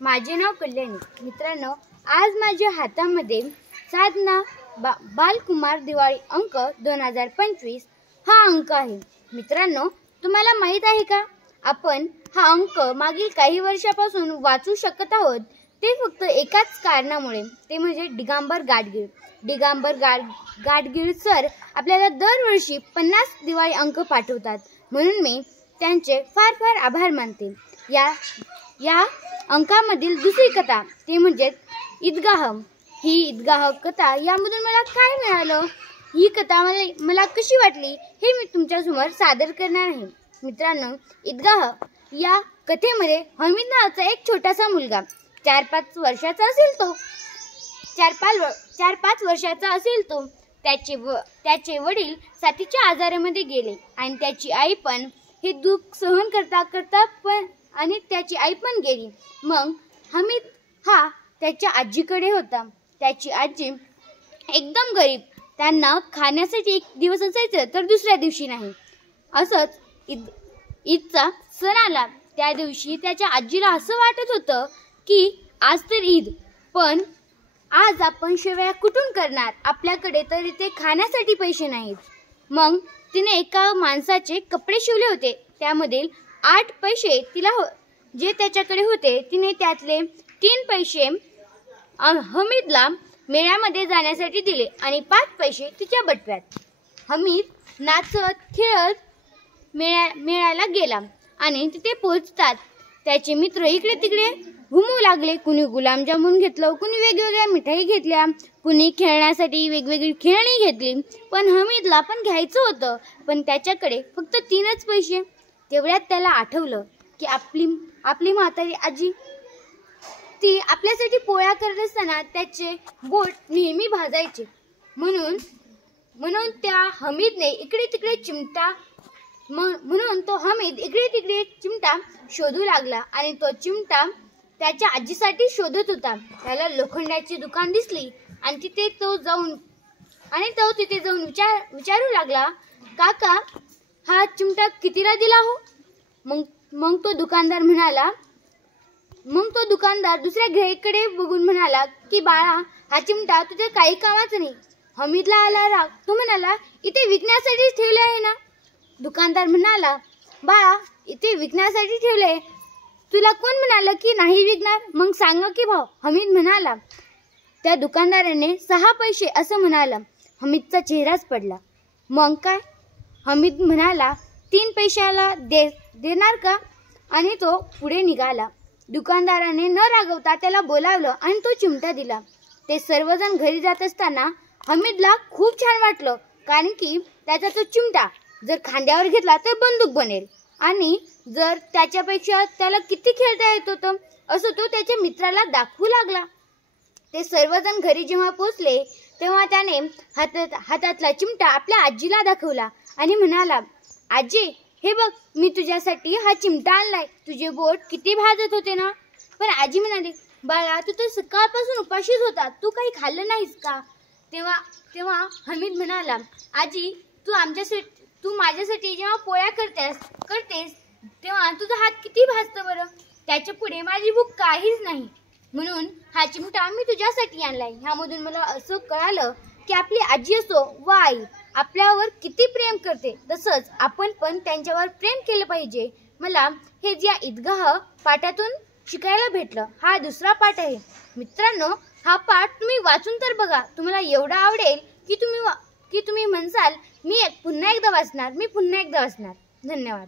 माझे नाव कल्याणी. मित्रांनो, आज माझ्या हातामध्ये साधना बालकुमार दिवाळी अंक 2025 हा अंक आहे. मित्रांनो, तुम्हाला माहित आहे का, आपण हा अंक मागील काही वर्षापासून वाचू शकत आहोत. ते फक्त एकाच कारणामुळे, ते म्हणजे दिगंबर गाडगीळ सर आपल्याला दरवर्षी 50 दिवाळी अंक पाठवतात, म्हणून मी त्यांचे फार फार आभार मानते. या अंकामधील दुसरी कथा, ते म्हणजे ईदगाह. ही ईदगाह कथा, यामधून मला काय मिळालं, ही कथा मला कशी वाटली, हे मी तुमच्यासमोर सादर करणार आहे. मित्रांनो, ईदगाह या कथेमध्ये हमीद नावाचा एक छोटासा मुलगा 4-5 वर्षाचा असेल तो. त्याचे वडील साथीच्या आजारामध्ये गेले आणि त्याची आई पण हे दुःख सहन करता त्याची आई पण गेली. मग हमीद हा त्याच्या आजीकडे होता. त्याची आजी एकदम गरीब, त्यांना खाण्यासाठी एक दिवस असायचं तर दुसऱ्या दिवशी नाही. असंच ईदचा सण आला. त्या दिवशी त्याच्या आजीला असं वाटत होतं की आज तर ईद, पण आज आपण शेवया कुठून करणार, आपल्याकडे तर इथे खाण्यासाठी पैसे नाहीत. मग तिने एका माणसाचे कपडे शिवले होते. त्यामधील 8 पैसे जे त्याच्याकडे होते, तिने त्यातले 3 पैसे हमीदला मेळ्यामध्ये जाण्यासाठी दिले आणि 5 पैसे तिच्या बटव्यात. हमीद नाचत खेळत मेळ्याला गेला आणि तिथे पोहोचतात त्याचे मित्र इकडे तिकडे घुमू लागले. कुणी गुलाबजामुन घेतलं, कुणी वेगवेगळ्या मिठाई घेतल्या, कुणी खेळण्यासाठी वेगवेगळी खेळणी घेतली. पण हमीदला पण घ्यायचं होतं, पण त्याच्याकडे फक्त 3च पैसे. तेवढ्यात त्याला आठवलं की आपली म्हातारी आजी, ती आपल्यासाठी पोळ्या करत असताना त्याचे बोट नेहमी भाजायचे. म्हणून तो हमीद इकडे तिकडे चिमटा शोधू लागला आणि तो चिमटा त्याच्या आजीसाठी शोधत होता. त्याला लोखंडाची दुकान दिसली आणि तिथे तो जाऊन विचारू लागला, काका, हा चिमटा कितीला दिला हो? मग तो दुकानदार दुसऱ्या गिऱ्हाईकाकडे बघून म्हणाला की बाळा, हा चिमटा तुझ्या काही कामाचा नाही. हमीदला आला राग. तो म्हणाला, इथे विकण्यासाठी ठेवले आहे ना? दुकानदार म्हणाला, बाळा, इथे विकण्यासाठी ठेवले, तुला कोण म्हणालं की नाही विकणार? मग सांगा की भाव. हमीद म्हणाला. त्या दुकानदाराने 6 पैसे असं म्हणाला. हमीदचा चेहराच पडला. मग काय? हमीद म्हणाला, 3 पैशाला देणार का? आणि तो पुढे निघाला. दुकानदाराने न रागवता त्याला बोलावलं आणि तो चिमटा दिला. ते सर्वजण घरी जात असताना हमीदला खूप छान वाटलं, कारण की त्याचा तो चिमटा जर खांद्यावर घेतला तर बंदूक बनेल आणि जर त्याच्यापेक्षा त्याला किती खेळता येत होतं असं तो त्याच्या मित्राला दाखवू लागला. ते सर्वजण घरी जेव्हा पोचले तेव्हा त्याने हातातला चिमटा आपल्या आजीला दाखवला आणि म्हणाला, आजी, हे बघ, मी तुझ्यासाठी हा चिमटा आणलाय. तुझे बोट किती भाजत होते ना? पण आजी म्हणाली, बाळा, तू तर सकाळपासून उपाशीच होता, तू काही खाल्लं नाहीस का? तेव्हा हमीद म्हणाला, आजी, तू माझ्यासाठी जेव्हा पोळ्या करतेस तेव्हा तुझा हात किती भाजतो बरं. त्याच्या पुढे माझी भूक काहीच नाही, म्हणून हा चिमटा मी तुझ्यासाठी आणलाय. ह्यामधून मला असं कळालं की आपली आजी असो व आई आपल्यावर किती प्रेम करते, तसंच आपण पण त्यांच्यावर प्रेम केलं पाहिजे. मला हे ज्या ईदगाह पाठातून शिकायला भेटलं. हा दुसरा पाठ आहे. मित्रांनो, हा पाठ तुम्ही वाचून तर बघा. तुम्हाला एवढा आवडेल की तुम्ही म्हणसाल, मी पुन्हा एकदा वाचणार. धन्यवाद.